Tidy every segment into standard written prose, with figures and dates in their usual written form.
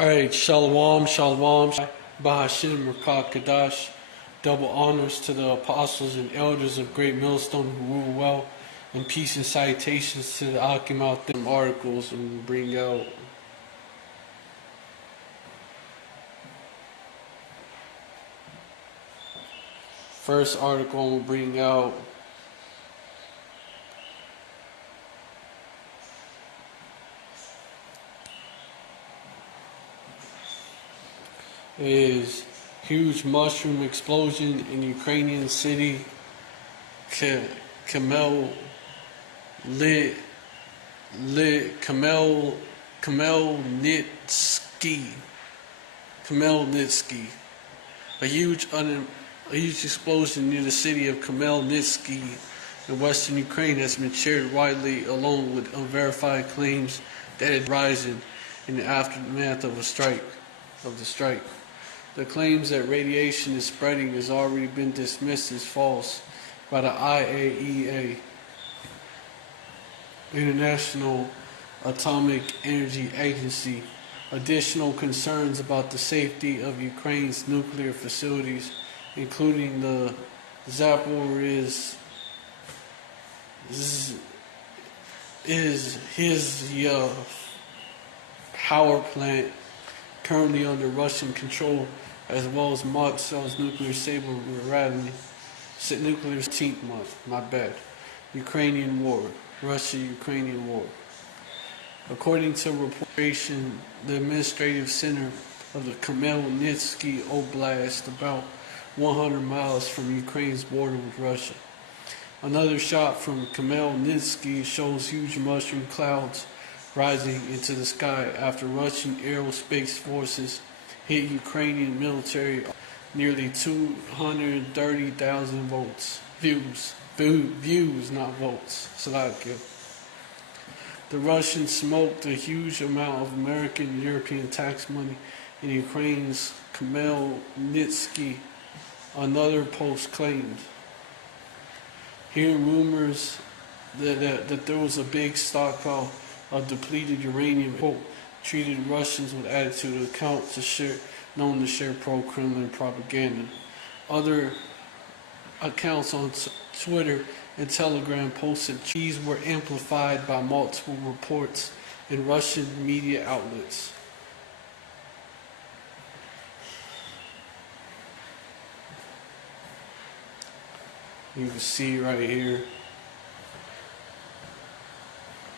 Alright, Shalom, Shalom, Bahashim, Rakah Kadash. Double honors to the apostles and elders of Great Millstone who rule well, and peace and salutations to the Akim out them articles and bring out. First article I'm gonna bring out is huge mushroom explosion in Ukrainian city Kamel Lit Khmelnytsky. A huge explosion near the city of Khmelnytsky in western Ukraine has been shared widely, along with unverified claims that it risen in the aftermath of the strike. The claims that radiation is spreading has already been dismissed as false by the IAEA, International Atomic Energy Agency. Additional concerns about the safety of Ukraine's nuclear facilities, including the Zaporizhzhia power plant, currently under Russian control, as well as Maksal's nuclear stable nuclear 15th month. Ukrainian war, Russia-Ukrainian war. According to reportation, the administrative center of the Khmelnytsky Oblast, about 100 miles from Ukraine's border with Russia. Another shot from Khmelnytsky shows huge mushroom clouds rising into the sky after Russian aerospace forces hit Ukrainian military. Nearly 230,000 views, not votes. Slovakia. The Russians smoked a huge amount of American and European tax money in Ukraine's Khmelnytsky, another post claimed. Hearing rumors that there was a big stockpile of depleted uranium, treated Russians with attitude of account known to share pro-Kremlin propaganda. Other accounts on Twitter and Telegram posted these were amplified by multiple reports in Russian media outlets. You can see right here,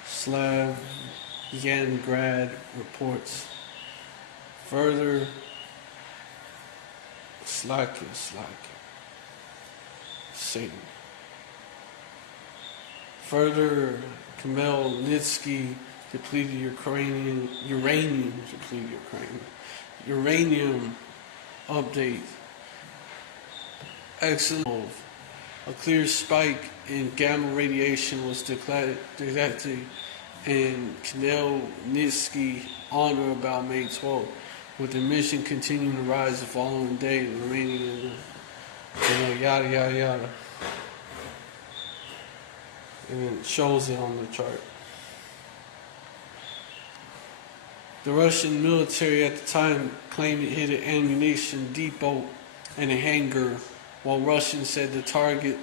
Slavyangrad reports further Satan. Further, Khmelnytsky depleted uranium update. Excellent. A clear spike in gamma radiation was detected in Khmelnytsky on or about May 12th, with the emission continuing to rise the following day, remaining in the yada yada yada. And it shows it on the chart. The Russian military at the time claimed it hit an ammunition depot and a hangar, while Ukraine said the target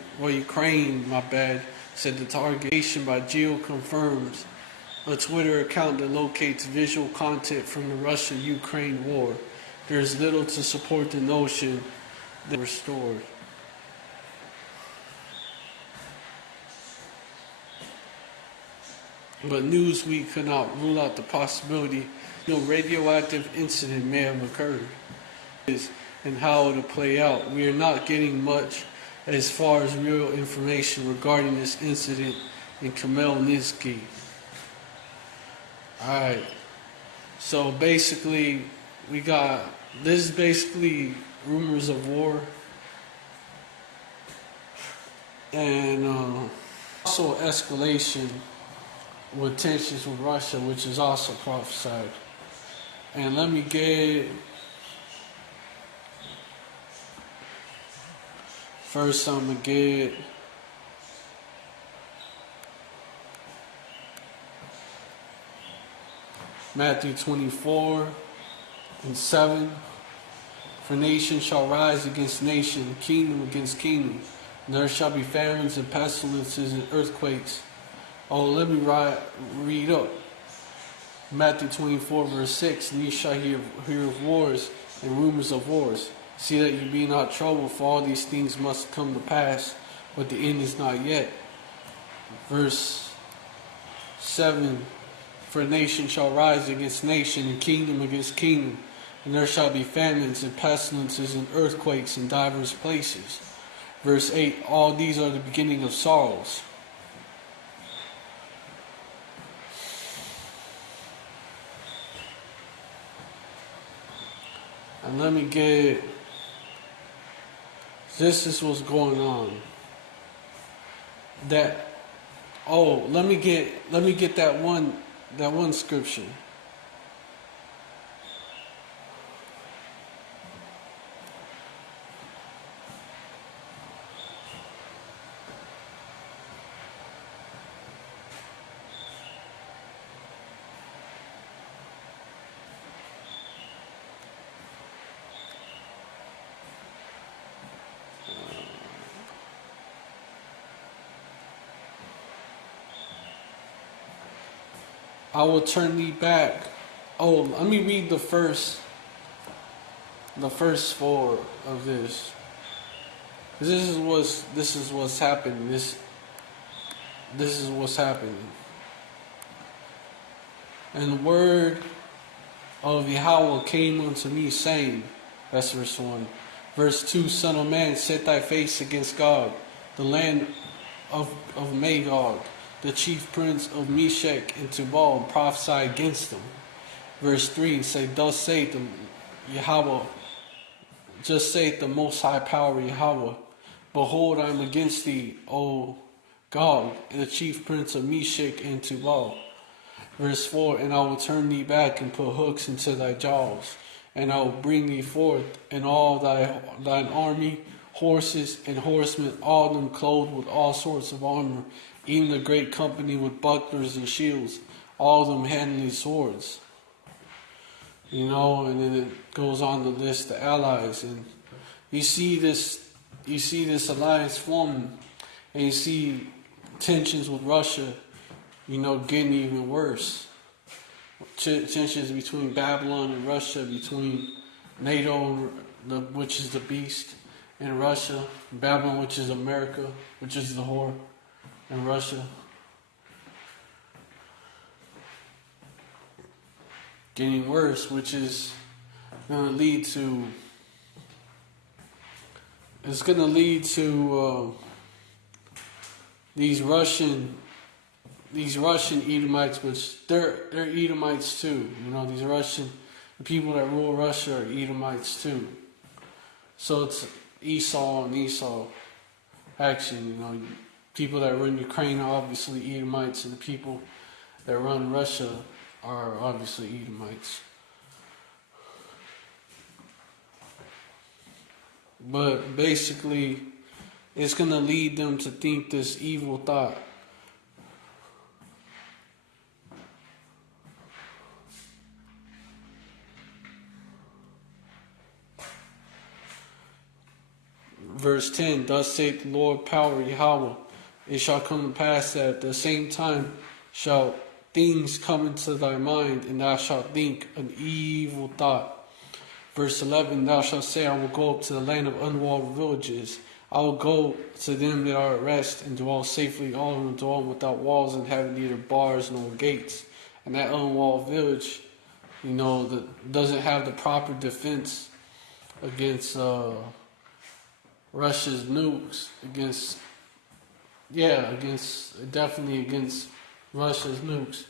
by Geo confirms a Twitter account that locates visual content from the Russia-Ukraine war. There is little to support the notion that restored. But Newsweek could not rule out the possibility no radioactive incident may have occurred, and how it will play out. We are not getting much as far as real information regarding this incident in Khmelnytsky. Alright, so basically this is basically rumors of war, and also escalation with tensions with Russia, which is also prophesied. And let me get first I'm gonna get Matthew 24, And 7, for nation shall rise against nation, kingdom against kingdom. And there shall be famines and pestilences and earthquakes. Oh, let me read up. Matthew 24, verse 6, and ye shall hear of wars and rumors of wars. See that you be not troubled, for all these things must come to pass, but the end is not yet. Verse 7, for nation shall rise against nation, and kingdom against kingdom, and there shall be famines and pestilences and earthquakes in divers places. Verse 8, all these are the beginning of sorrows. And let me get, this is what's going on. Let me get that one scripture. I will turn thee back. Oh, let me read the first 4 of this. This is what's happening. This is what's happening. And the word of Yahweh came unto me, saying, that's verse 1. Verse 2, Son of man, set thy face against Gog, the land of Magog, the chief prince of Meshech and Tubal, and prophesy against them. Verse 3, say, thus saith the Yahweh, just saith the most high power Yahweh, behold, I am against thee, O Gog, and the chief prince of Meshech and Tubal. Verse 4, and I will turn thee back and put hooks into thy jaws, and I will bring thee forth, and all thine army, horses and horsemen, all of them clothed with all sorts of armor, even a great company with bucklers and shields, all of them handling swords. And then it goes on to list the allies, and you see this alliance forming, and you see tensions with Russia, getting even worse. Tensions between Babylon and Russia, between NATO, which is the beast, and Russia, Babylon, which is America, which is the whore, and Russia. Getting worse, which is going to lead to, these Russian Edomites, which they're Edomites too. The people that rule Russia are Edomites too. So it's Esau and Esau action. People that run Ukraine are obviously Edomites, and the people that run Russia are obviously Edomites. But basically, it's going to lead them to think this evil thought. Verse 10, thus saith the Lord power Yahweh, it shall come to pass that at the same time shall things come into thy mind, and thou shalt think an evil thought. Verse 11, thou shalt say, I will go up to the land of unwalled villages. I will go to them that are at rest, and dwell safely, all of them dwell without walls, and having neither bars nor gates. And that unwalled village, that doesn't have the proper defense against Russia's nukes, definitely against Russia's nukes.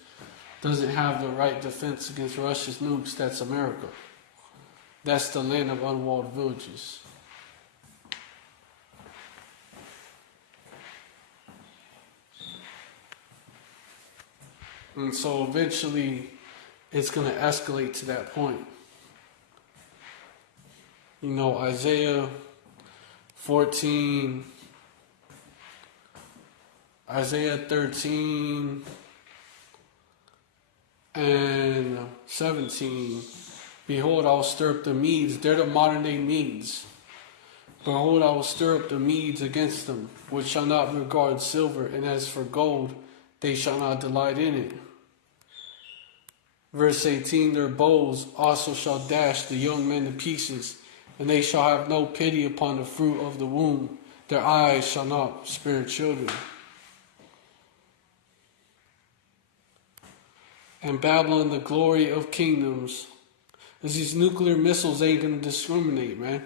Doesn't have the right defense against Russia's nukes. That's America. That's the land of unwalled villages. And so eventually it's going to escalate to that point. Isaiah 14, Isaiah 13, and 17 Behold, I will stir up the Medes. They're the modern day Medes. Behold, I will stir up the Medes against them, which shall not regard silver, and as for gold, they shall not delight in it. Verse 18, their bows also shall dash the young men to pieces, and they shall have no pity upon the fruit of the womb. Their eyes shall not spare children. And Babylon, the glory of kingdoms. Because these nuclear missiles ain't going to discriminate, man.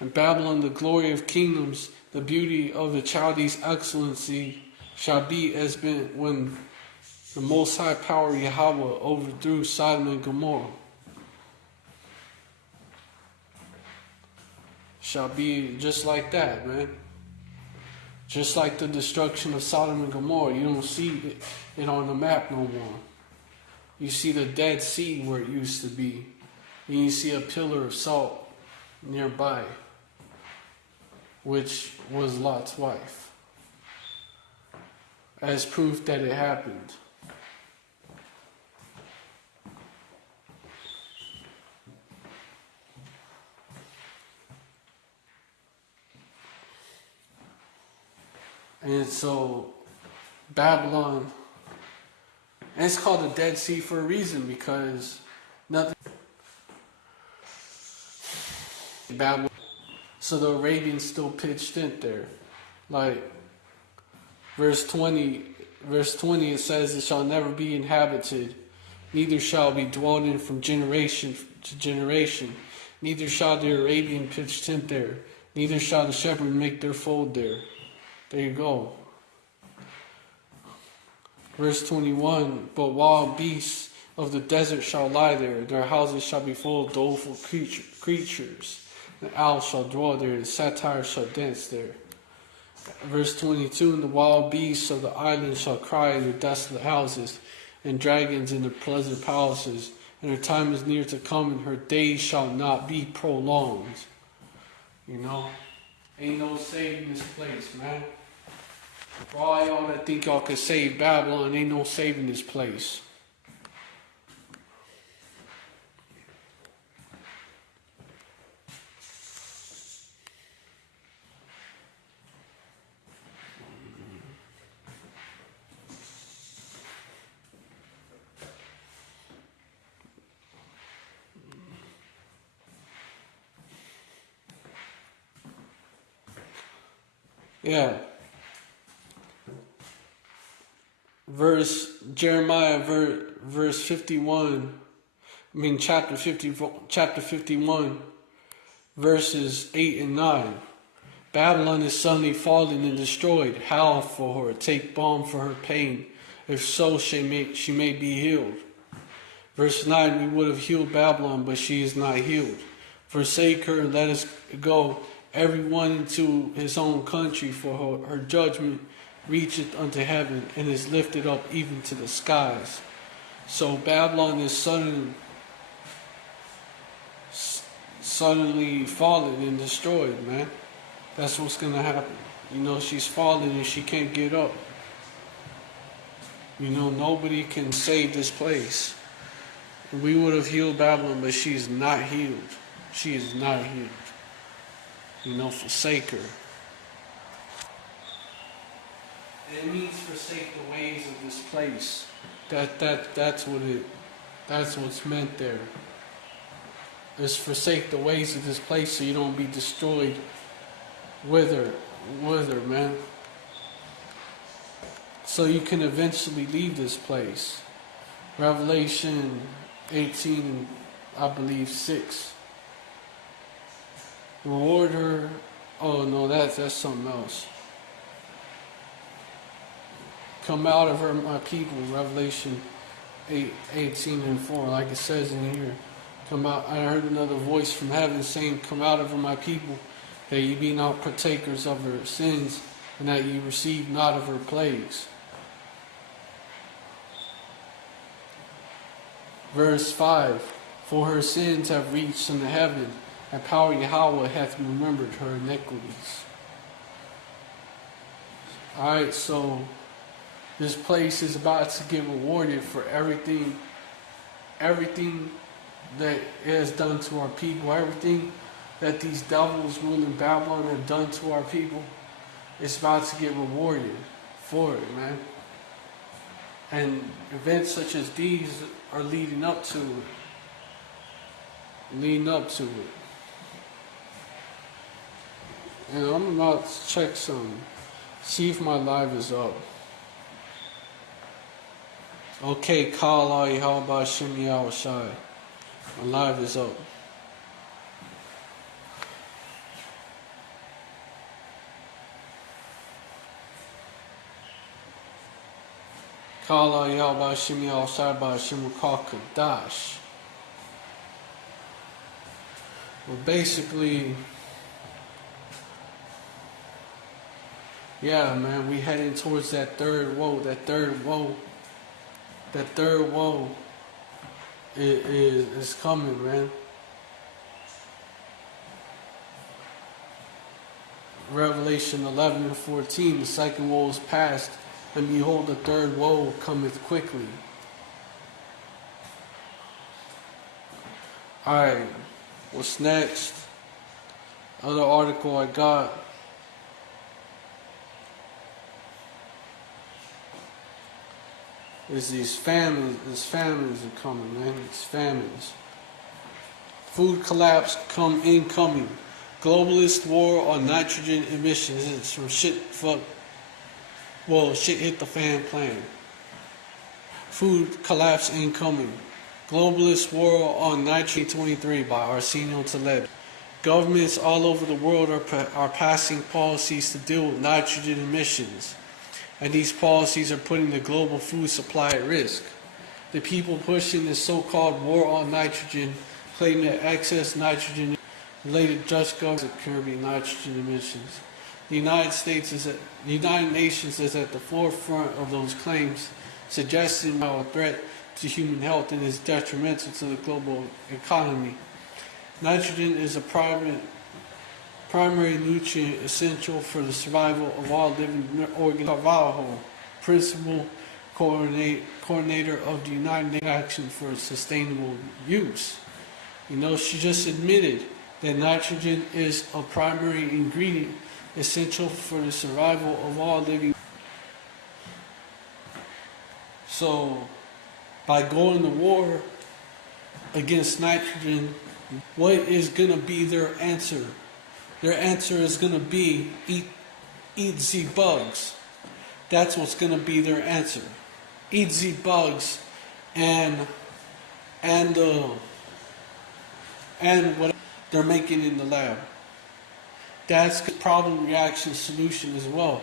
And Babylon, the glory of kingdoms, the beauty of the Chaldees' excellency shall be as been when the Most High power Yahweh overthrew Sodom and Gomorrah. Shall be just like that, man. Just like the destruction of Sodom and Gomorrah. You don't see it on the map no more. You see the Dead Sea where it used to be. And you see a pillar of salt nearby, which was Lot's wife, as proof that it happened. And so Babylon, and it's called the Dead Sea for a reason, because nothing. Babylon. So the Arabians still pitched in there. Like verse 20 it says, it shall never be inhabited, neither shall be dwelt in from generation to generation. Neither shall the Arabian pitch tent there, neither shall the shepherd make their fold there. There you go. Verse 21, but wild beasts of the desert shall lie there, their houses shall be full of doleful creatures. The owl shall dwell there, the satyr shall dance there. Verse 22, and the wild beasts of the island shall cry in their desolate houses, and dragons in their pleasant palaces. And her time is near to come, and her days shall not be prolonged. You know, ain't no saving this place, man. For all y'all that think y'all can save Babylon, ain't no saving this place. Yeah. Jeremiah, verse 51, chapter 51, verses 8 and 9. Babylon is suddenly fallen and destroyed. Howl for her, take balm for her pain. If so, she may be healed. Verse 9, we would have healed Babylon, but she is not healed. Forsake her, and let us go, everyone into his own country, for her judgment reacheth unto heaven, and is lifted up even to the skies. So Babylon is suddenly fallen and destroyed, man. That's what's going to happen. You know, she's fallen and she can't get up. You know, nobody can save this place. We would have healed Babylon, but she is not healed. She is not healed. You know, forsake her. It means forsake the ways of this place. That's what's meant there. Is forsake the ways of this place so you don't be destroyed with her, man. So you can eventually leave this place. Revelation 18, I believe 6. Reward her. Oh no, that's something else. Come out of her, my people. Revelation 18 and 4, like it says in here. Come out. I heard another voice from heaven saying, come out of her, my people, that ye be not partakers of her sins, and that ye receive not of her plagues. Verse 5, for her sins have reached unto heaven, and power Yahweh hath remembered her iniquities. Alright, so this place is about to get rewarded for everything that it has done to our people, everything that these devils ruling Babylon have done to our people, it's about to get rewarded for it, man. And events such as these are leading up to it. Leading up to it. And I'm about to check some, see if my live is up. Okay, Kala, how about Shimmy Awashai? My live is up. Kala, how about Shimmy Awashai by Shimmy Dash? Well, basically, yeah, man, we heading towards that third woe. That third woe is coming, man. Revelation 11 and 14, the second woe is past, and behold, the third woe cometh quickly. Alright, what's next? Other article I got. Is these famines are coming, man. These famines. Food collapse incoming. Globalist war on nitrogen emissions. It's from shit hit the fan plan. Food collapse incoming. Globalist war on nitrogen 23 by Arsenio Taleb. Governments all over the world are passing policies to deal with nitrogen emissions. And these policies are putting the global food supply at risk. The people pushing this so-called war on nitrogen claim that excess nitrogen related Dutch government curbing nitrogen emissions. The United Nations is at the forefront of those claims, suggesting how a threat to human health and is detrimental to the global economy. Nitrogen is a primary nutrient essential for the survival of all living organisms. Carvalho, principal coordinator of the United Nations Action for Sustainable Use. You know, she just admitted that nitrogen is a primary ingredient essential for the survival of all living. So, by going to war against nitrogen, what is going to be their answer? Their answer is going to be eat the bugs. That's what's going to be their answer. Eat the bugs and what they're making in the lab. That's the problem, reaction, solution as well.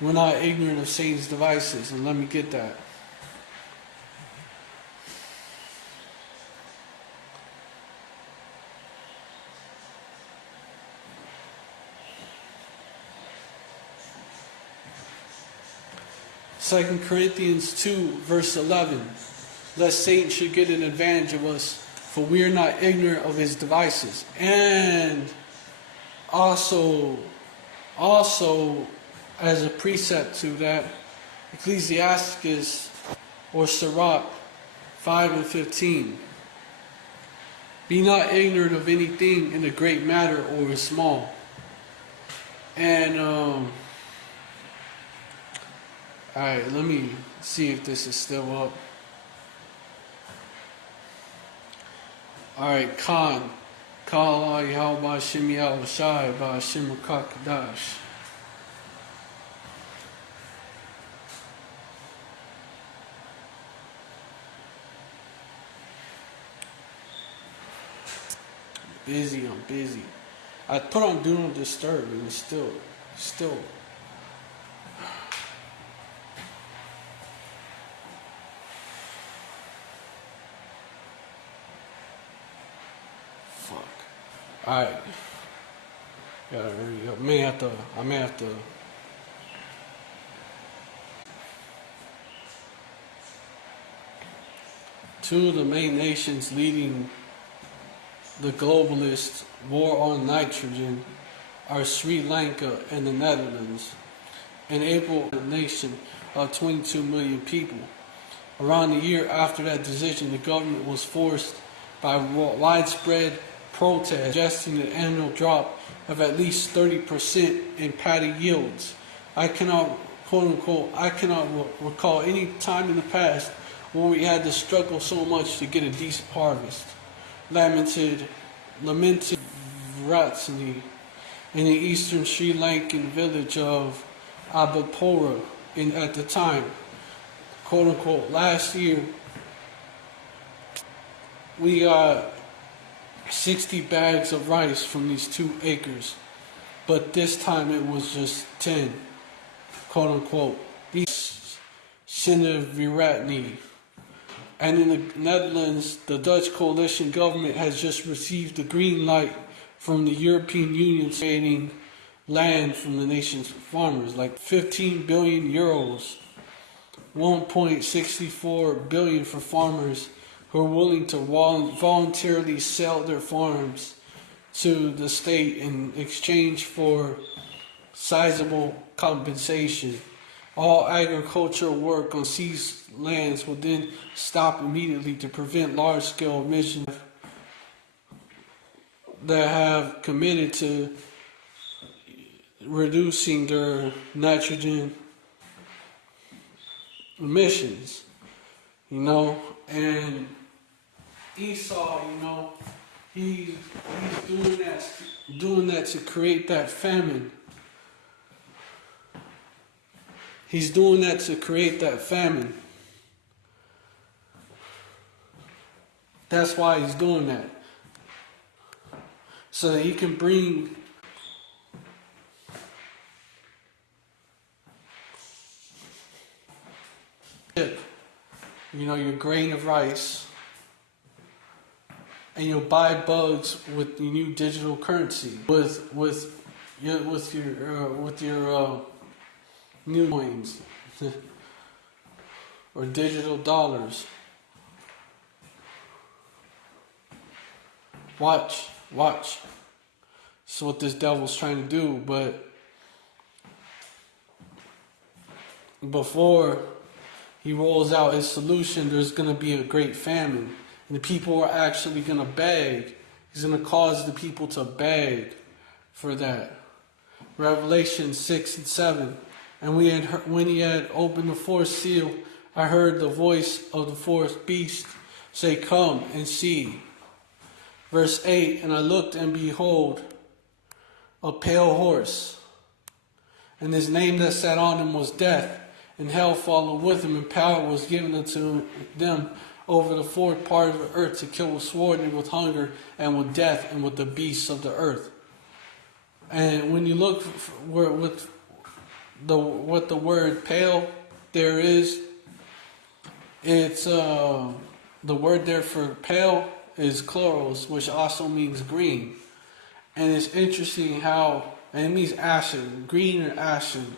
We're not ignorant of Satan's devices, and let me get that. Second Corinthians 2, verse 11. Lest Satan should get an advantage of us, for we are not ignorant of his devices. And also as a precept to that, Ecclesiasticus or Sirach 5 and 15. Be not ignorant of anything in a great matter or a small. And alright, let me see if this is still up. Alright, Khan. Kala Yahweh Shimi Al-Shai by Shimmer Kakadash. I'm busy. I put on Do Not Disturb and it's still. Fuck. Alright. Gotta hurry up. I may have to. Two of the main nations leading the globalist war on nitrogen are Sri Lanka and the Netherlands. In April, a nation of 22 million people. Around a year after that decision, the government was forced by widespread protest, suggesting an annual drop of at least 30% in paddy yields. I cannot, quote unquote, I cannot recall any time in the past when we had to struggle so much to get a decent harvest. Lamented Viratsini in the eastern Sri Lankan village of Abapora at the time, quote unquote, last year we got 60 bags of rice from these 2 acres, but this time it was just 10, quote unquote. These Sinner Viratni. And in the Netherlands, the Dutch coalition government has just received the green light from the European Union creating land from the nation's farmers, like 15 billion euros, 1.64 billion for farmers who are willing to voluntarily sell their farms to the state in exchange for sizable compensation. All agricultural work on seized lands will then stop immediately to prevent large-scale emissions that have committed to reducing their nitrogen emissions, and Esau, he's doing that to create that famine. He's doing that to create that famine. That's why he's doing that. So that he can bring your grain of rice, and you'll buy bugs with the new digital currency, with your new coins or digital dollars. Watch. That's what this devil's trying to do, but before he rolls out his solution, there's going to be a great famine. And the people are actually going to beg. He's going to cause the people to beg for that. Revelation 6 and 7. And when he had opened the 4th seal, I heard the voice of the 4th beast say, "Come and see." Verse 8, and I looked, and behold, a pale horse. And his name that sat on him was Death, and hell followed with him, and power was given unto them over the 4th part of the earth to kill with sword and with hunger and with death and with the beasts of the earth. And when you look with what the word pale there is, it's the word there for pale is chloros, which also means green. And it's interesting how, and it means ashen, green or ashen.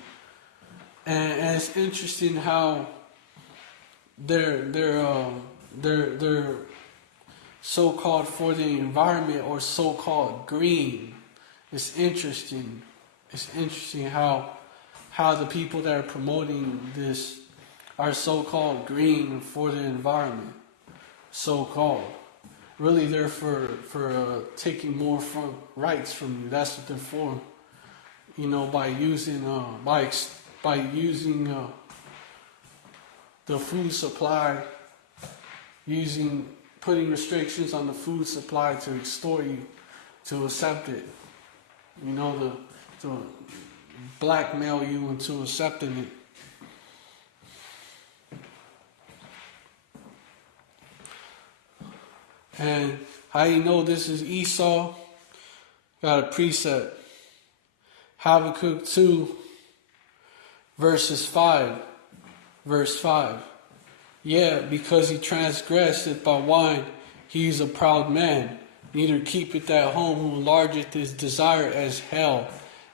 And it's interesting how they're so-called for the environment or so-called green. It's interesting. It's interesting how the people that are promoting this are so-called green for the environment. So-called. Really, they're for taking more rights from you. That's what they're for. By using the food supply, putting restrictions on the food supply to extort you to accept it. To blackmail you into accepting it. And how you know this is Esau? Got a precept. Habakkuk 2, verse 5. Yeah, because he transgressed it by wine, he is a proud man. Neither keepeth at home, who enlargeth his desire as hell,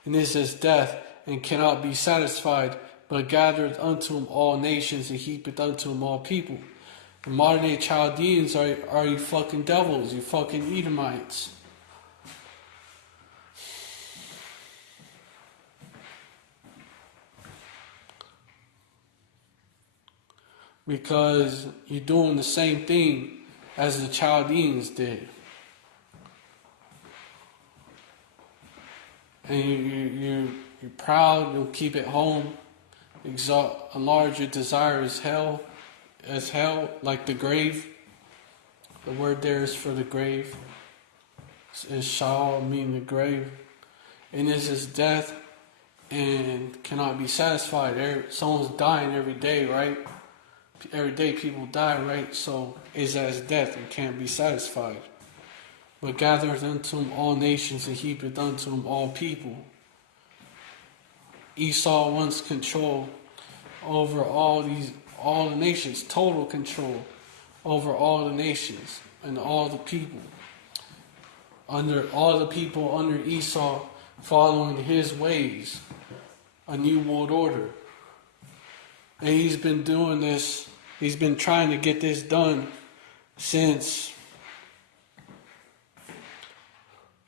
and is as death, and cannot be satisfied, but gathereth unto him all nations, and heapeth unto him all people. The modern day Chaldeans are you fucking devils, you fucking Edomites. Because you're doing the same thing as the Chaldeans did. And you're proud, you'll keep it home, enlarge your desire as hell, like the grave. The word there is for the grave. Is Sheol, meaning the grave. And this is death and cannot be satisfied. Someone's dying every day, right? Every day people die, right? So is as death and can't be satisfied. But gathereth unto him all nations and heapeth unto him all people. Esau wants control over all the nations, total control over all the nations and all the people. All the people under Esau following his ways, a new world order. And he's been doing this, he's been trying to get this done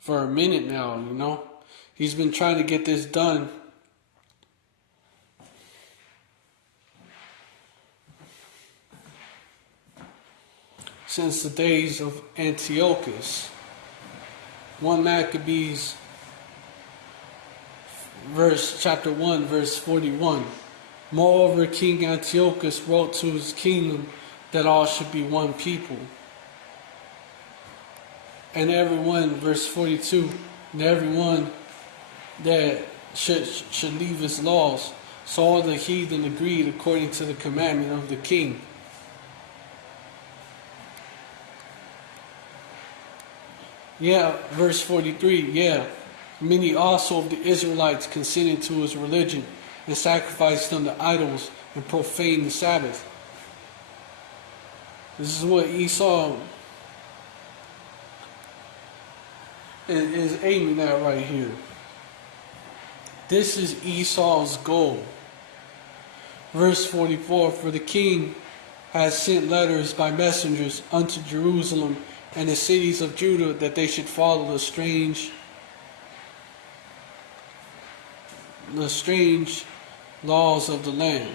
for a minute now, you know. He's been trying to get this done since the days of Antiochus. 1 Maccabees chapter 1, verse 41. Moreover, King Antiochus wrote to his kingdom that all should be one people. And everyone, verse 42, and everyone that should leave his laws. So all the heathen agreed according to the commandment of the king. Yeah, verse 43, yeah. Many also of the Israelites consented to his religion and sacrificed unto idols and profaned the Sabbath. This is what Esau is aiming at right here. This is Esau's goal. Verse 44, for the king has sent letters by messengers unto Jerusalem and the cities of Judah that they should follow the strange laws of the land.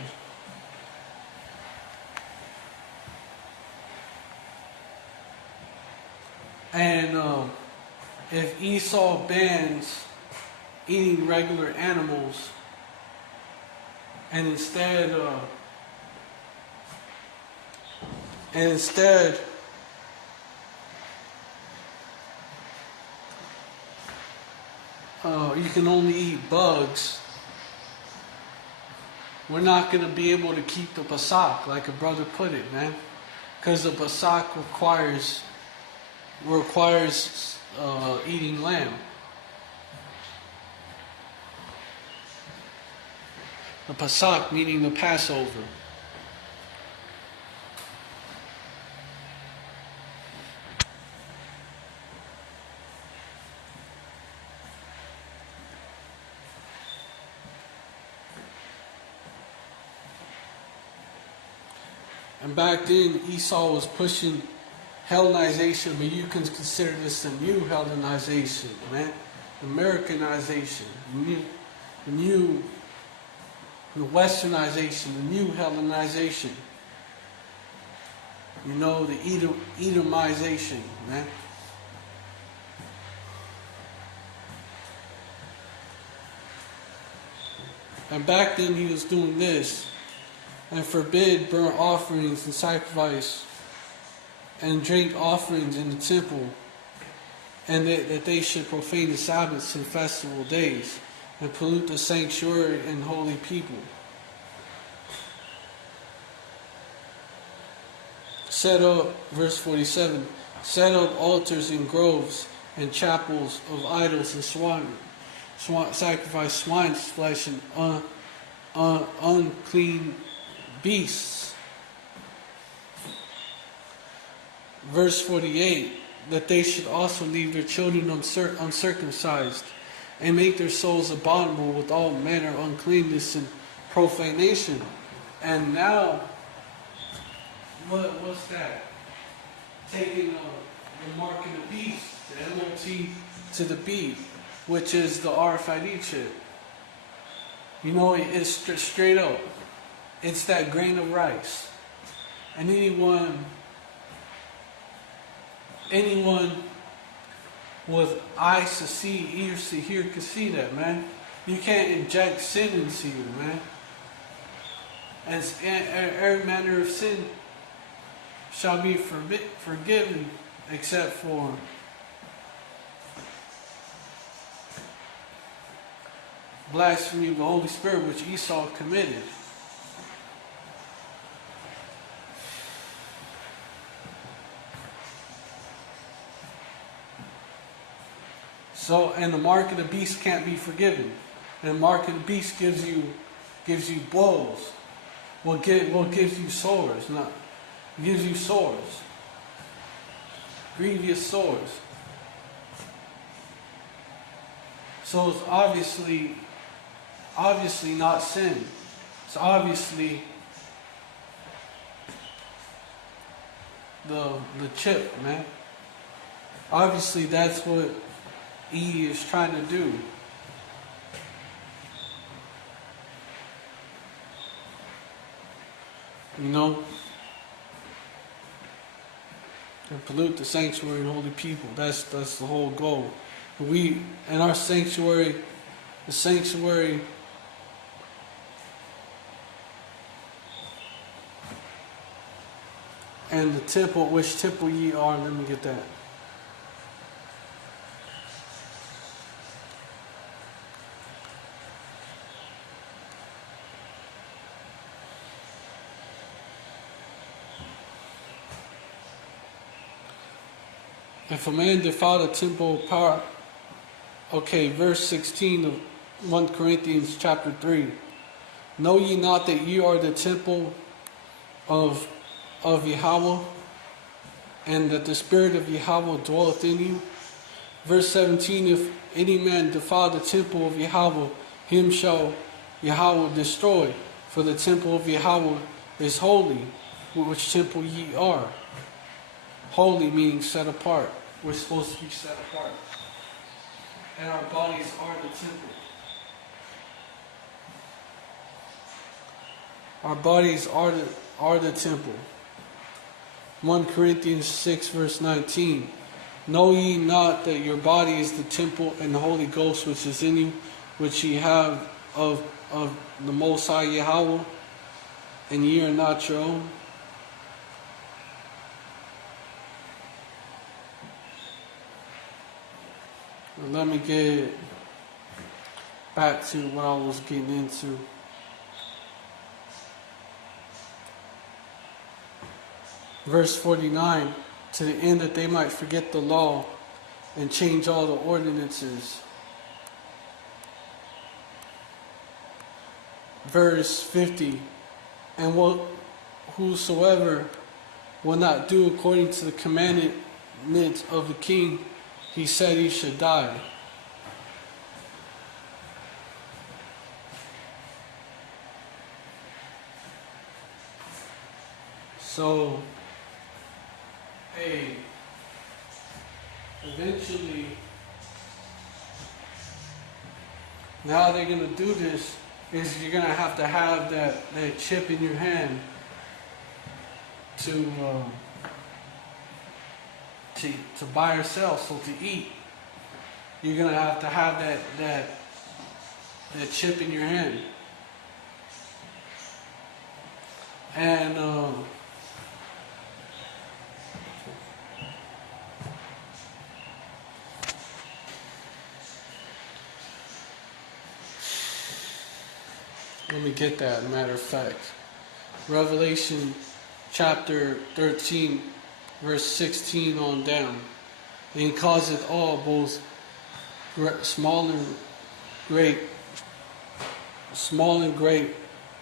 And if Esau bans eating regular animals and instead you can only eat bugs, we're not going to be able to keep the Pesach, like a brother put it, man. Because the Pesach requires eating lamb. The Pesach meaning the Passover. And back then, Esau was pushing Hellenization, but you can consider this a new Hellenization, man. Americanization, the Westernization, the new Hellenization. You know, the Edomization, man. And back then he was doing this, and forbid burnt offerings and sacrifice, and drink offerings in the temple, and that they should profane the Sabbaths and festival days, and pollute the sanctuary and holy people. Set up, verse 47, set up altars and groves and chapels of idols and sacrifice swine's flesh and unclean beasts. Verse 48, that they should also leave their children uncircumcised, and make their souls abominable with all manner of uncleanness and profanation. And now, what's that? Taking the mark of the beast, the MOT to the B, which is the RFID chip. You know, it's straight up. It's that grain of rice. And anyone anyone with eyes to see, ears to hear can see that, man. You can't inject sin into you, man. And every manner of sin shall be forgiven except for blasphemy of the Holy Spirit, which Esau committed. So, and the mark of the beast can't be forgiven. And the mark of the beast gives you blows. What gives you sores? Not gives you sores. Grievous sores. So it's obviously not sin. It's obviously the chip, man. Obviously that's what E is trying to do. You know? And pollute the sanctuary and holy people. That's the whole goal. We in our sanctuary, the sanctuary and the temple, which temple ye are, let me get that. If a man defile the temple of power, okay, verse 16 of 1 Corinthians chapter 3. Know ye not that ye are the temple of Yahweh, and that the Spirit of Yahweh dwelleth in you? Verse 17, if any man defile the temple of Yahweh, him shall Yahweh destroy. For the temple of Yahweh is holy, which temple ye are. Holy meaning set apart. We're supposed to be set apart. And our bodies are the temple. Our bodies are the temple. 1 Corinthians 6 verse 19. Know ye not that your body is the temple and the Holy Ghost which is in you, which ye have of the Most High Yahweh, and ye are not your own? Let me get back to what I was getting into. Verse 49, to the end that they might forget the law and change all the ordinances. Verse 50, and whosoever will not do according to the commandments of the king, he said he should die. So, hey, eventually, now they're going to do this, is you're going to have that chip in your hand to buy or sell, so to eat. You're going to have that chip in your hand. And let me get that, matter of fact. Revelation chapter 13, verse 16 on down. And causeth all, both small and great,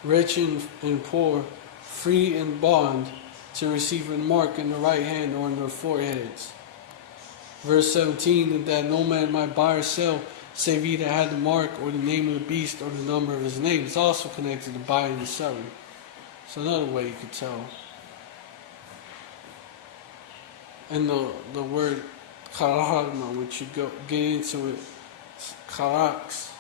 rich and poor, free and bond, to receive a mark in the right hand or in their foreheads. Verse 17, and that no man might buy or sell, save he that had the mark or the name of the beast or the number of his name. It's also connected to buying and selling. So another way you could tell. And the word karahma, which you get into it, karaks.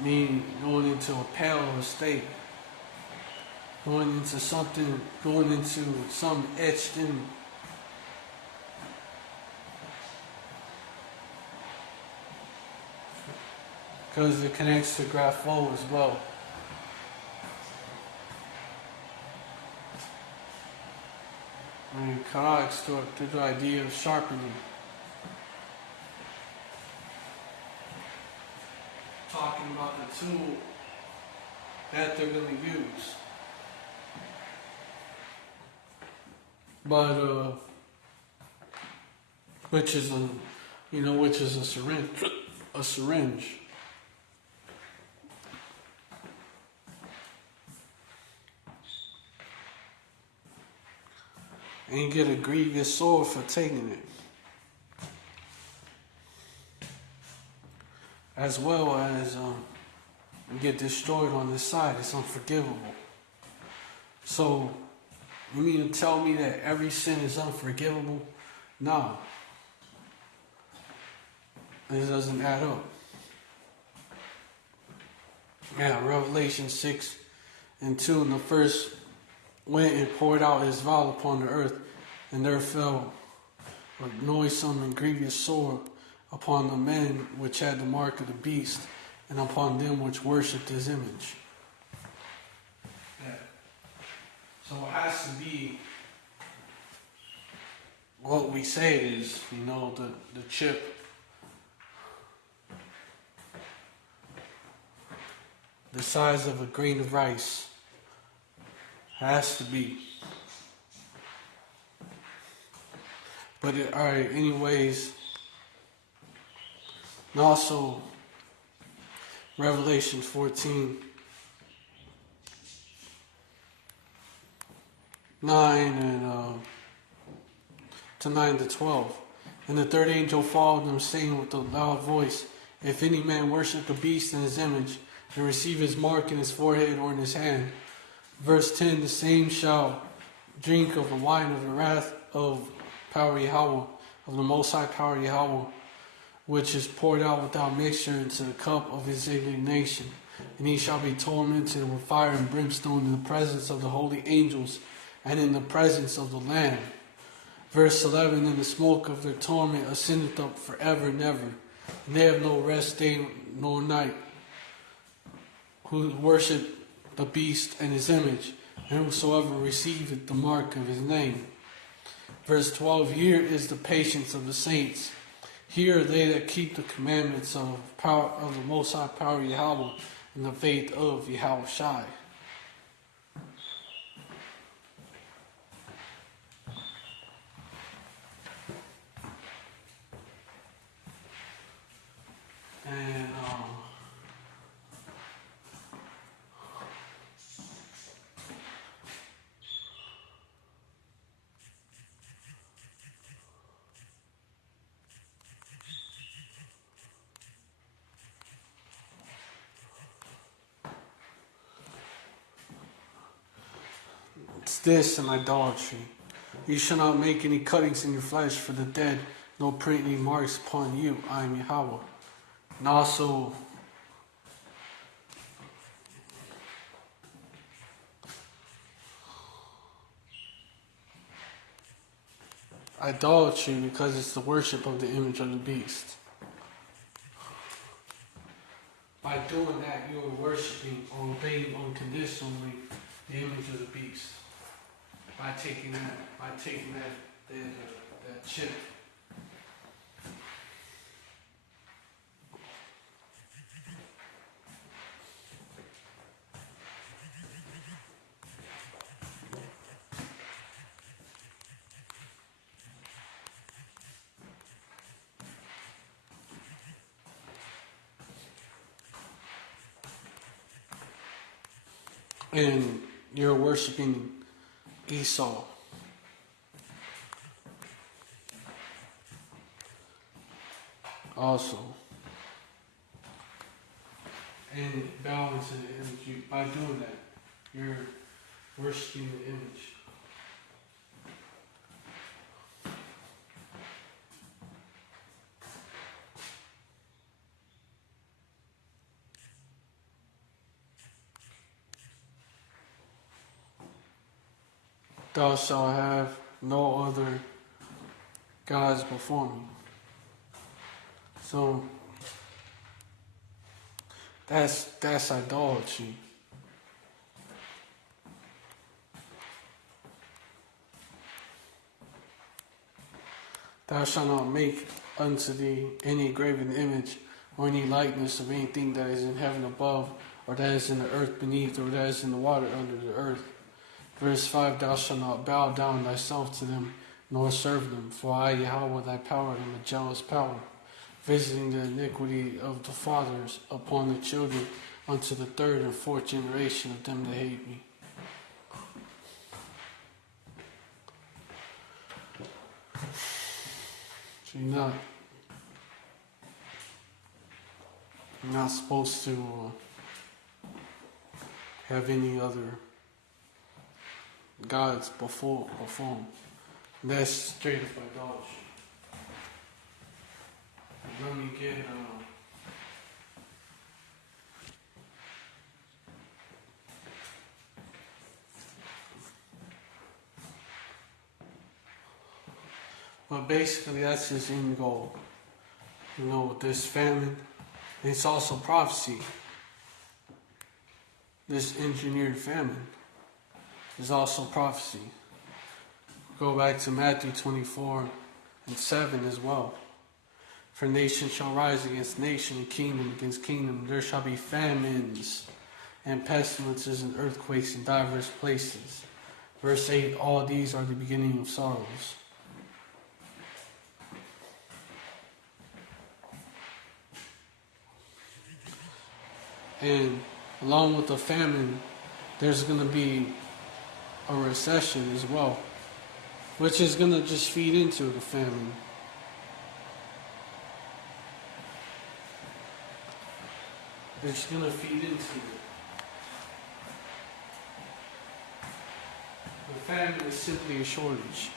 Meaning going into a pale state. going into something etched in. Because it connects to grapho as well. And Karak's to the idea of sharpening. Talking about the tool that they're going to use. But, which is a syringe. A syringe. And you get a grievous sword for taking it. As well as you get destroyed on this side. It's unforgivable. So, you mean to tell me that every sin is unforgivable? No. It doesn't add up. Yeah, Revelation 6:2, and the first went and poured out his vial upon the earth, and there fell a noisome and grievous sword upon the men which had the mark of the beast, and upon them which worshipped his image. Yeah. So it has to be what we say it is, the chip. The size of a grain of rice. Has to be. But alright, anyways. And also, Revelation 14. 9 to 9 to 12. And the third angel followed them, saying with a loud voice, if any man worship the beast in his image, and receive his mark in his forehead or in his hand. Verse 10, the same shall drink of the wine of the wrath of power Yahweh, of the Most High power Yahweh, which is poured out without mixture into the cup of his indignation. And he shall be tormented with fire and brimstone in the presence of the holy angels and in the presence of the Lamb. Verse 11, and the smoke of their torment ascendeth up forever and ever, and they have no rest day nor night, who worship the beast and his image, and whosoever receiveth the mark of his name. Verse 12, here is the patience of the saints. Here are they that keep the commandments of the Most High power Yahweh, and the faith of Yahweh Shai. And it's this and idolatry. You shall not make any cuttings in your flesh for the dead, nor print any marks upon you. I am Yahweh. And also, idolatry, because it's the worship of the image of the beast. By doing that, you are worshiping or obeying unconditionally the image of the beast. By taking that chip. And you're worshiping Esau. Also. And bowing to the image. By doing that, you're worshiping the image. Thou shalt have no other gods before me. So that's idolatry. Thou shalt not make unto thee any graven image or any likeness of anything that is in heaven above, or that is in the earth beneath, or that is in the water under the earth. Verse 5, thou shalt not bow down thyself to them, nor serve them. For I, Yahweh, thy power, am a jealous power, visiting the iniquity of the fathers upon the children, unto the third and fourth generation of them that hate me. So you're not supposed to have any other gods before him. That's straight up idolatry. Let me get but basically that's his end goal. With this famine, it's also prophecy. This engineered famine is also prophecy. Go back to Matthew 24:7 as well. For nation shall rise against nation, and kingdom against kingdom. There shall be famines and pestilences and earthquakes in diverse places. Verse 8, all these are the beginning of sorrows. And along with the famine, there's going to be a recession as well, which is going to just feed into the famine. It's going to feed into it. The famine is simply a shortage.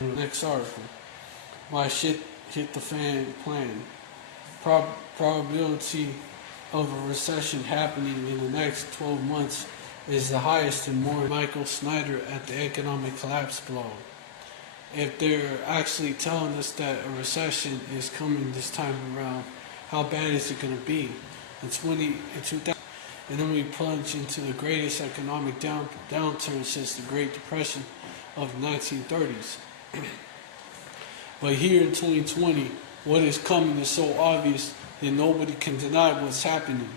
Next article. Why shit hit the fan plan. Probability of a recession happening in the next 12 months is the highest in more. Michael Snyder at the Economic Collapse blog. If they're actually telling us that a recession is coming this time around, how bad is it going to be? In 2000, and then we plunge into the greatest economic downturn since the Great Depression of the 1930s. But here in 2020, what is coming is so obvious that nobody can deny what's happening.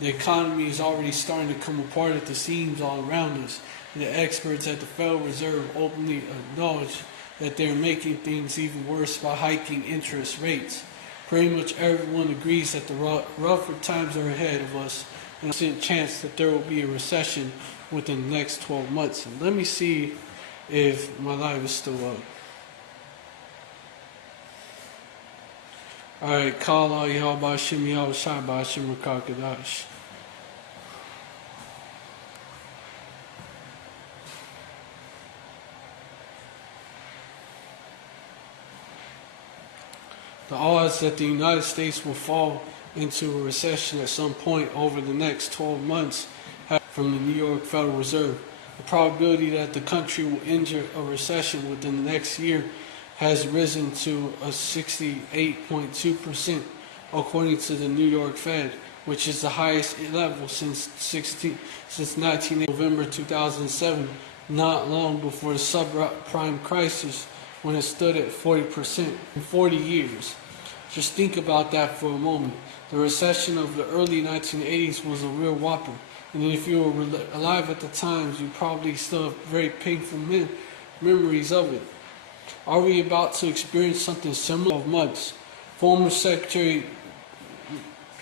The economy is already starting to come apart at the seams all around us. The experts at the Federal Reserve openly acknowledge that they're making things even worse by hiking interest rates. Pretty much everyone agrees that the rougher times are ahead of us, and there's a chance that there will be a recession within the next 12 months. And let me see if my live is still up. Alright, call out y'all by Shimmy out Shai by Shimmer Kakadash. The odds that the United States will fall into a recession at some point over the next 12 months from the New York Federal Reserve. The probability that the country will enter a recession within the next year has risen to a 68.2%, according to the New York Fed, which is the highest level since 1980, November 2007, not long before the subprime crisis, when it stood at 40% in 40 years. Just think about that for a moment. The recession of the early 1980s was a real whopper, and if you were alive at the times, you probably still have very painful memories of it. Are we about to experience something similar? Of months, former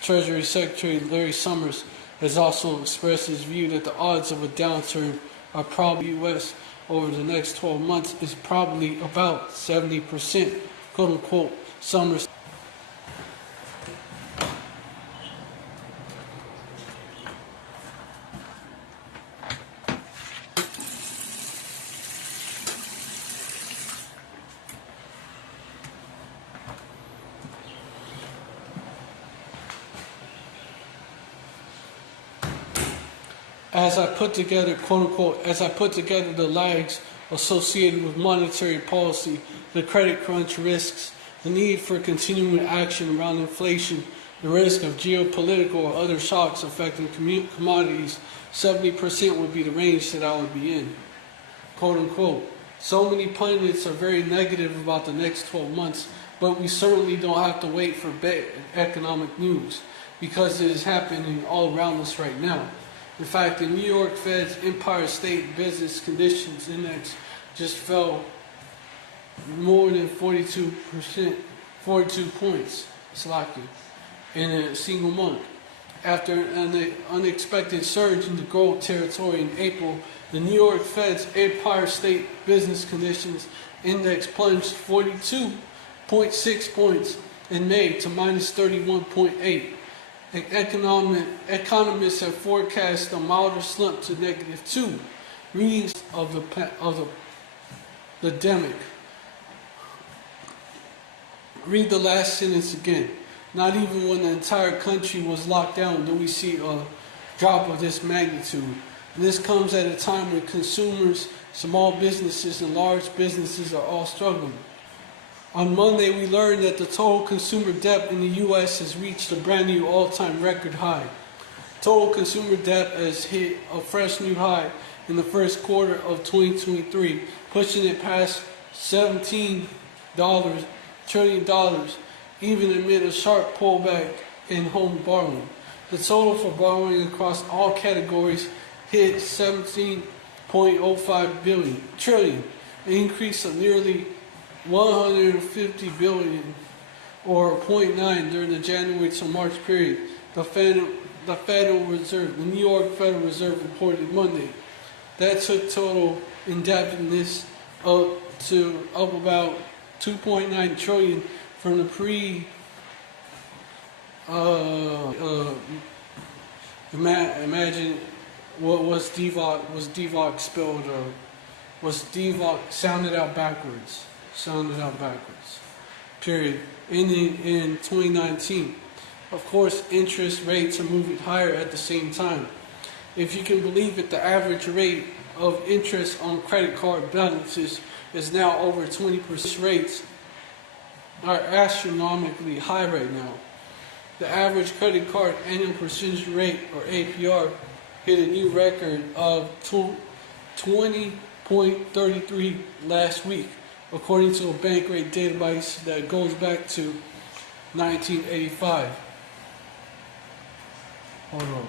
Treasury Secretary Larry Summers has also expressed his view that the odds of a downturn are probably U.S. over the next 12 months is probably about 70%, quote unquote. Summers. as I put together, quote unquote, as I put together the lags associated with monetary policy, the credit crunch risks, the need for continuing action around inflation, the risk of geopolitical or other shocks affecting commodities, 70% would be the range that I would be in, quote unquote. So many pundits are very negative about the next 12 months, but we certainly don't have to wait for bad economic news because it is happening all around us right now. In fact, the New York Fed's Empire State Business Conditions Index just fell more than 42 points, in a single month. After an unexpected surge in the growth territory in April, the New York Fed's Empire State Business Conditions Index plunged 42.6 points in May to minus 31.8. Economists have forecast a milder slump to -2 readings of the pandemic. Read the last sentence again. Not even when the entire country was locked down do we see a drop of this magnitude. And this comes at a time when consumers, small businesses, and large businesses are all struggling. On Monday, we learned that the total consumer debt in the U.S. has reached a brand new all-time record high. Total consumer debt has hit a fresh new high in the first quarter of 2023, pushing it past $17 trillion, even amid a sharp pullback in home borrowing. The total for borrowing across all categories hit $17.05 trillion, an increase of nearly $150 billion, or 0.9 during the January to March period. The Federal Reserve, the New York Federal Reserve, reported Monday. That took total indebtedness up about $2.9 trillion from the imagine what was DVOC spelled, was DVOC sounded out backwards. Period. Ending in 2019. Of course, interest rates are moving higher at the same time. If you can believe it, the average rate of interest on credit card balances is now over 20%. Rates are astronomically high right now. The average credit card annual percentage rate, or APR, hit a new record of 20.33 last week, according to a Bankrate database that goes back to 1985. Hold on.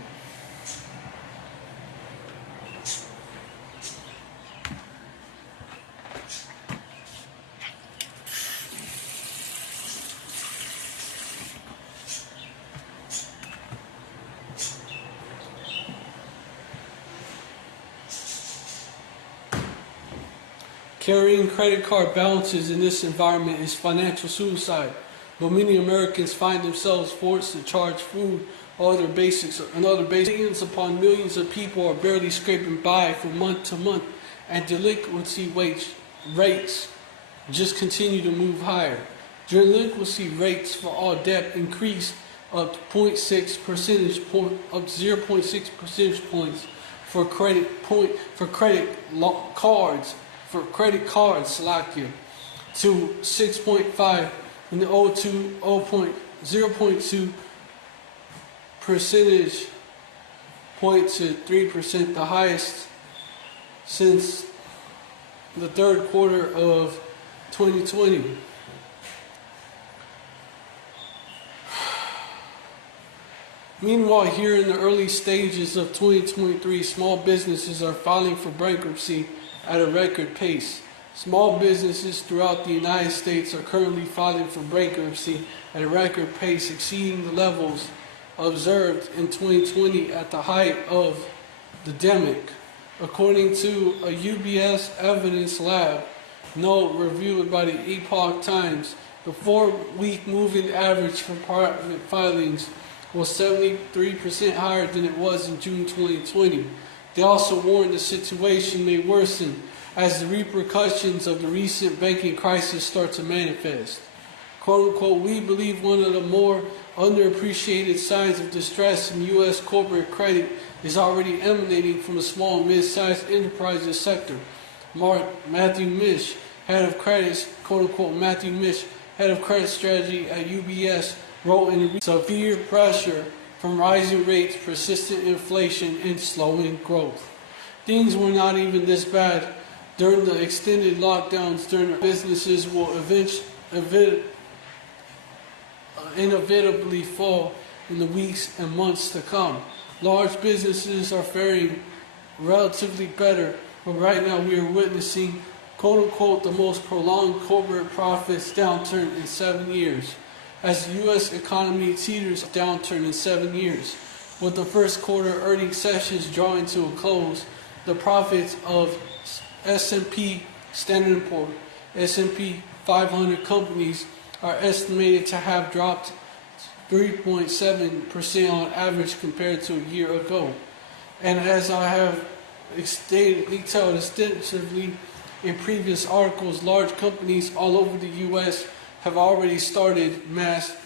Carrying credit card balances in this environment is financial suicide, but many Americans find themselves forced to charge food or other basics. Millions upon millions of people are barely scraping by from month to month, and delinquency rates just continue to move higher. Delinquency rates for all debt increased up 0.6 percentage points for credit cards to 6.5 and the 0.2 percentage point to 3%, the highest since the third quarter of 2020. Meanwhile, here in the early stages of 2023, small businesses are filing for bankruptcy at a record pace. Small businesses throughout the United States are currently filing for bankruptcy at a record pace, exceeding the levels observed in 2020 at the height of the pandemic. According to a UBS Evidence Lab note reviewed by the Epoch Times, the 4-week moving average for private filings was 73% higher than it was in June 2020. They also warned the situation may worsen as the repercussions of the recent banking crisis start to manifest. Quote unquote, we believe one of the more underappreciated signs of distress in U.S. corporate credit is already emanating from the small and mid-sized enterprises sector. Matthew Mish, head of credit, quote unquote, Matthew Mish, head of credit strategy at UBS, wrote in severe pressure from rising rates, persistent inflation, and slowing growth. Things were not even this bad during the extended lockdowns. During businesses will inevitably fall in the weeks and months to come. Large businesses are faring relatively better, but right now we are witnessing, quote unquote, the most prolonged corporate profits downturn in 7 years. As the U.S. economy teeters downturn in 7 years, with the first quarter earnings sessions drawing to a close, the profits of S&P Standard & Poor's, S&P 500 companies are estimated to have dropped 3.7% on average compared to a year ago. And as I have detailed extensively in previous articles, large companies all over the U.S. have already started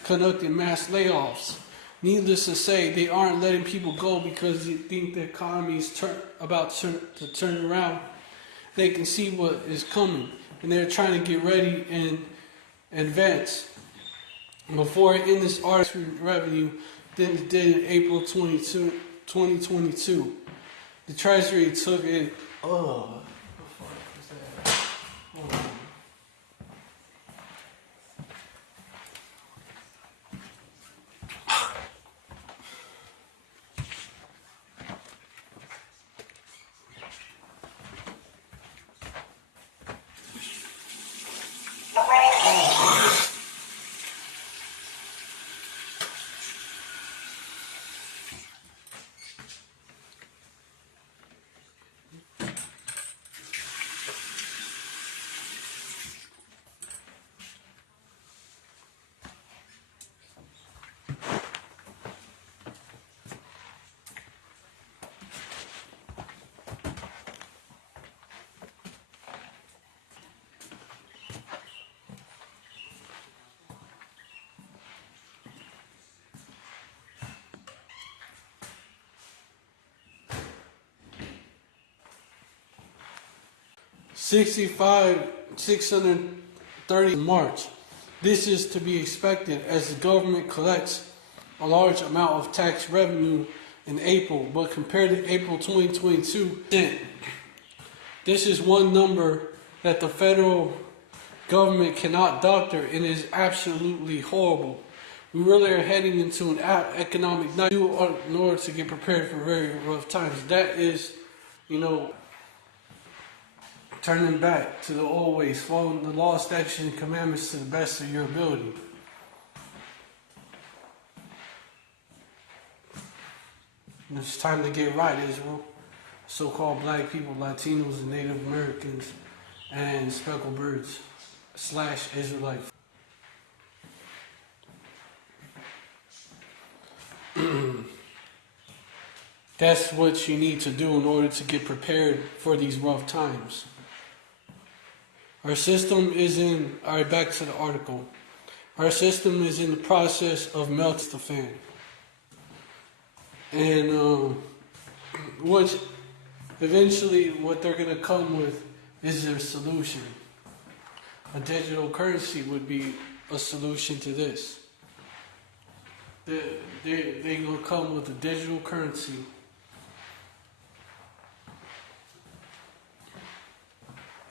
conducting mass layoffs. Needless to say, they aren't letting people go because they think the economy is about to turn around. They can see what is coming, and they're trying to get ready in advance. Before I end this article, revenue did in April 2022. The Treasury took it. Oh, what the fuck is that? Hold on. $630 in March. This is to be expected as the government collects a large amount of tax revenue in April, but compared to April 2022, this is one number that the federal government cannot doctor and is absolutely horrible. We really are heading into an economic night in order to get prepared for very rough times. That is, turning back to the old ways, following the law, statutes, and commandments to the best of your ability. And it's time to get right, Israel. So-called black people, Latinos, and Native Americans, and speckled birds / Israelites. That's what you need to do in order to get prepared for these rough times. Our system is in, alright, back to the article. Our system is in the process of melting the fan. And which eventually what they're going to come with is their solution. A digital currency would be a solution to this. They're going to come with a digital currency.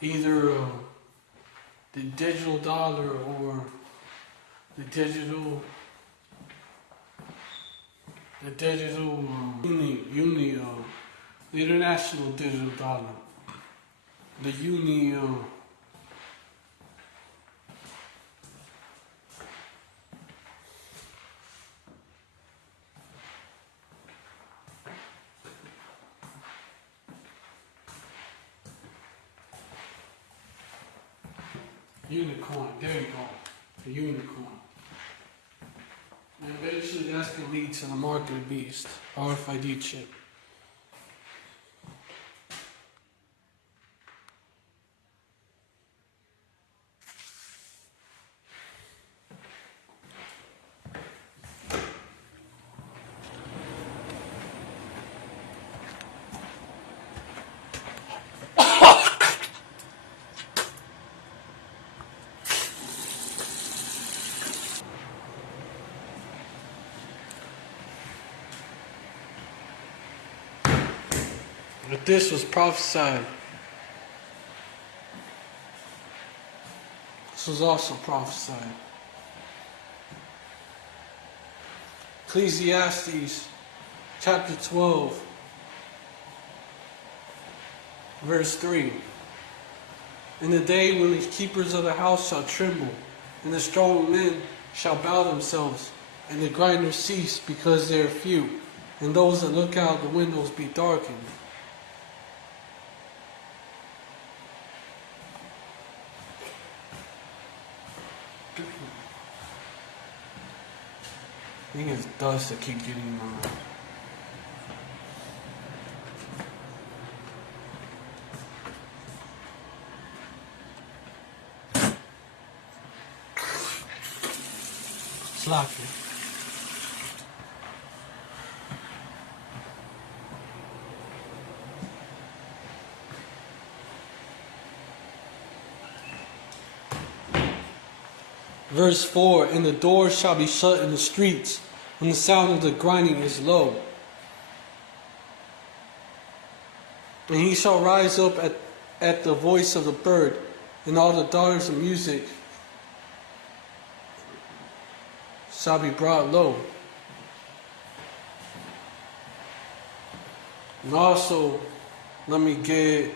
Either the digital dollar or the international digital dollar, the unicorn, there you go, the unicorn. And eventually that's going to lead to the mark of the beast, RFID chip. But this was prophesied. This was also prophesied. Ecclesiastes chapter 12, verse 3. In the day when the keepers of the house shall tremble, and the strong men shall bow themselves, and the grinders cease because they are few, and those that look out the windows be darkened. I think it's dust that keep getting in my mouth. Slack it. Verse 4, and the doors shall be shut in the streets, when the sound of the grinding is low. And he shall rise up at the voice of the bird, and all the daughters of music shall be brought low. And also, let me get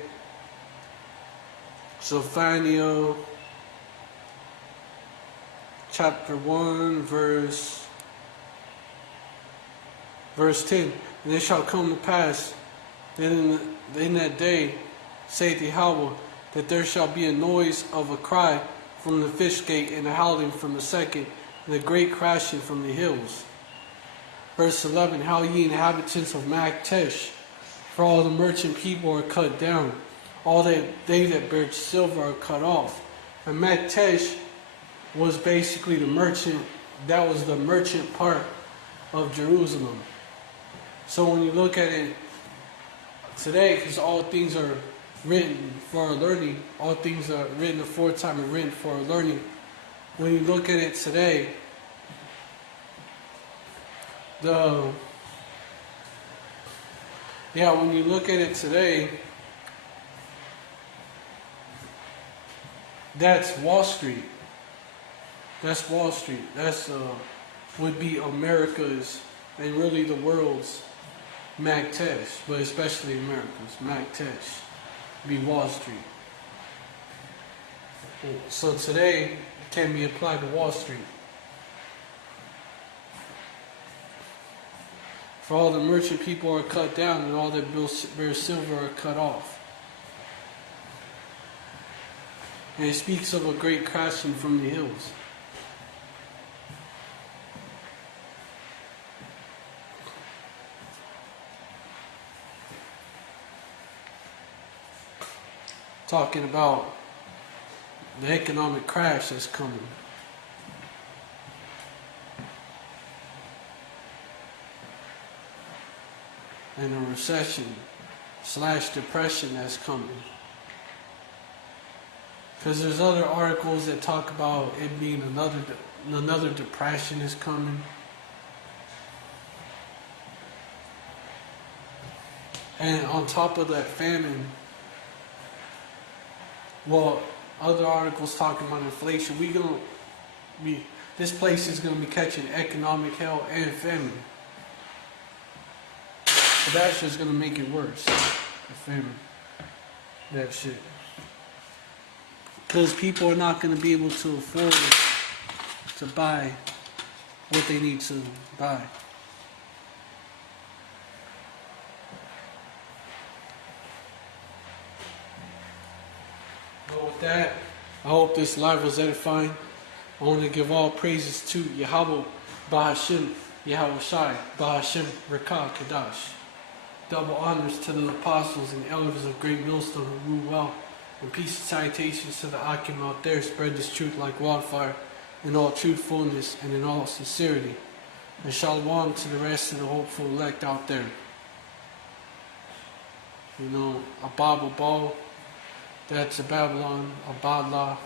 Zephaniah chapter 1, verse 10. And it shall come to pass that in that day, saith Yahweh, that there shall be a noise of a cry from the fish gate, and a howling from the second, and a great crashing from the hills. Verse 11, how ye inhabitants of Maktesh, for all the merchant people are cut down, all they that bear silver are cut off. And Maktesh was basically the merchant, that was the merchant part of Jerusalem. So when you look at it today, because all things are written for our learning, all things are written aforetime and written for our learning. When you look at it today, when you look at it today, that's Wall Street. That's Wall Street. That's would be America's and really the world's Maktesh, but especially America's Maktesh, be Wall Street. So today it can be applied to Wall Street. For all the merchant people are cut down, and all that bear silver are cut off. And it speaks of a great crashing from the hills. Talking about the economic crash that's coming. And a recession / depression that's coming. Because there's other articles that talk about it being another depression is coming. And on top of that famine, well, other articles talking about inflation, this place is going to be catching economic hell and famine. So that's just going to make it worse, the famine. That shit. Because people are not going to be able to afford to buy what they need to buy. Well, with that, I hope this live was edifying. I want to give all praises to Yahweh, Bahashim, Yahweh Shai, Bahashim, Rakah, Kadash. Double honors to the apostles and elders of Great Millstone who rule well. And peace and salutations to the Akim out there. Spread this truth like wildfire in all truthfulness and in all sincerity. And shalom to the rest of the hopeful elect out there. You know, Abab Abal, that's a Babylon, Abadla,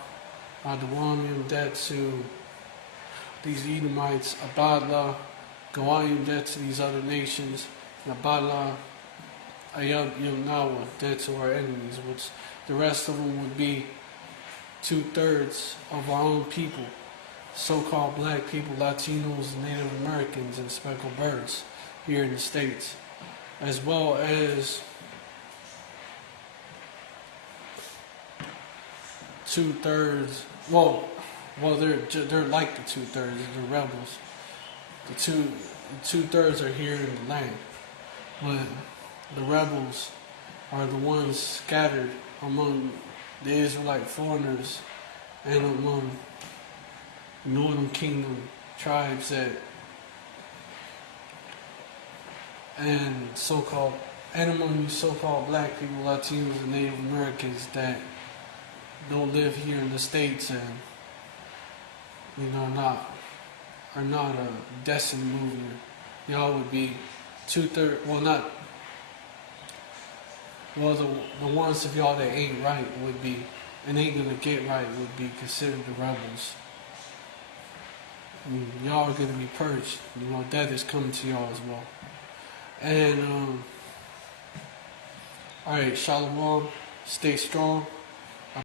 Adawamim, that's to these Edomites, Abadla, Goayim, that's to these other nations, and Abadla, Ayub Yamnawa, dead to our enemies, which the rest of them would be 2/3 of our own people, so-called black people, Latinos, Native Americans, and speckled birds here in the States, as well as 2/3. Well, they're like the 2/3. They're rebels. The 2/3 are here in the land, but the rebels are the ones scattered among the Israelite foreigners and among Northern Kingdom tribes and so-called and among these so-called black people, Latinos, and Native Americans that don't live here in the States and are not destined to move here. Y'all would be 2/3. Well, not. Well, the ones of y'all that ain't right would be, and ain't gonna get right, would be considered the rebels. Y'all are gonna be purged. Death is coming to y'all as well. And all right, Shalom. Stay strong.